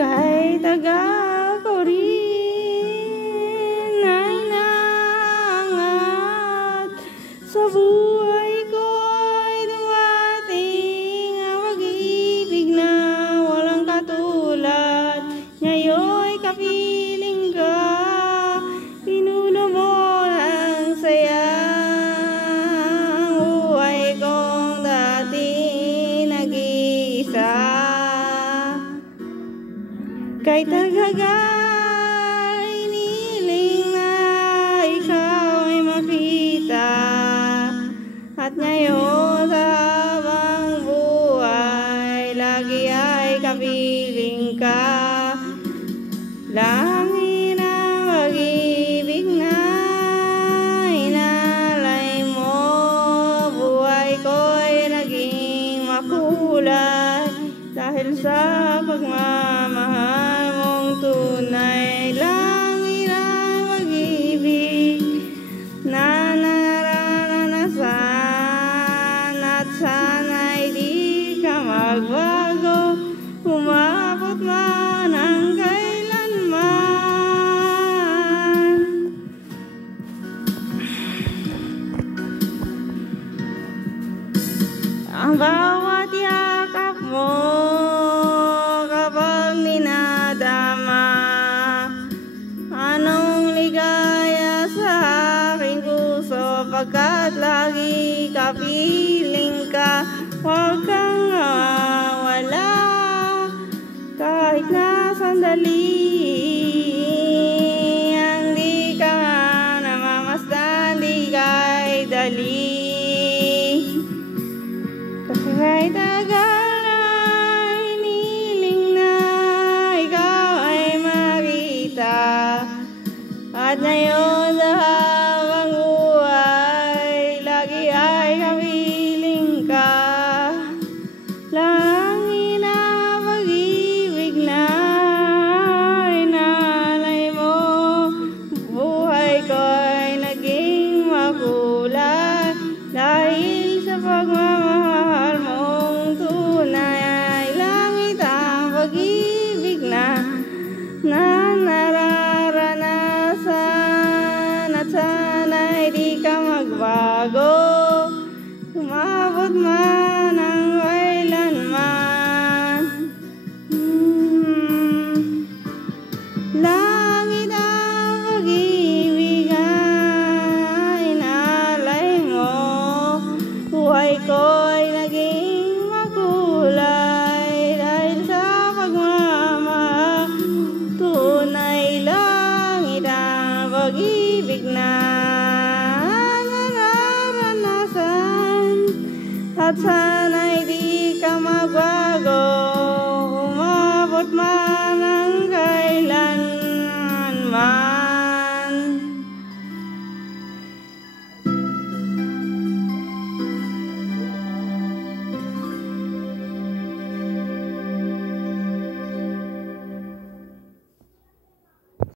Kahit tagal ko rin ay naangat sa buhay ko'y dumating ang pag-ibig na walang katulad. Ngayon'y kapiling ka, pinuno mo ng saya ang buhay kong dati nag-iisa. Kahit tagagay, iniling na ikaw ay makita. At ngayon sa habang buhay, lagi ay kapiling ka. Langit ang pag-ibig na inalay mo, buhay ko'y naging makulay dahil sa pagmamahal mong tunay. Langit ang pag-ibig na nararanasan at sana'y di ka magbago, umabot man ang kailanman. Ang bawat yakap mo kapag ninadama, anong ligaya sa aking puso, pagkat lagi kapiling ka. Huwag kang mawala kahit na sandali, ang di ka namamasdan, di ka'y dali. Kahit tagal na iniling na ikaw ay makita, at ngayon sa habang buhay, lagi ay kapiling ka. Langit na pag-ibig na inalay mo, buhay ko'y naging makulay dahil sa pagmamahal mong tunay. Langit ang pag-ibig na nararanasan at sana'y di ka magbago, umabot man ang kailanman. Langit ang pag-ibig ay inalay mo, buhay ko'y naging makulay dahil sa pagmamahal tunay. Langit ang pag-ibig na nararanasan at sa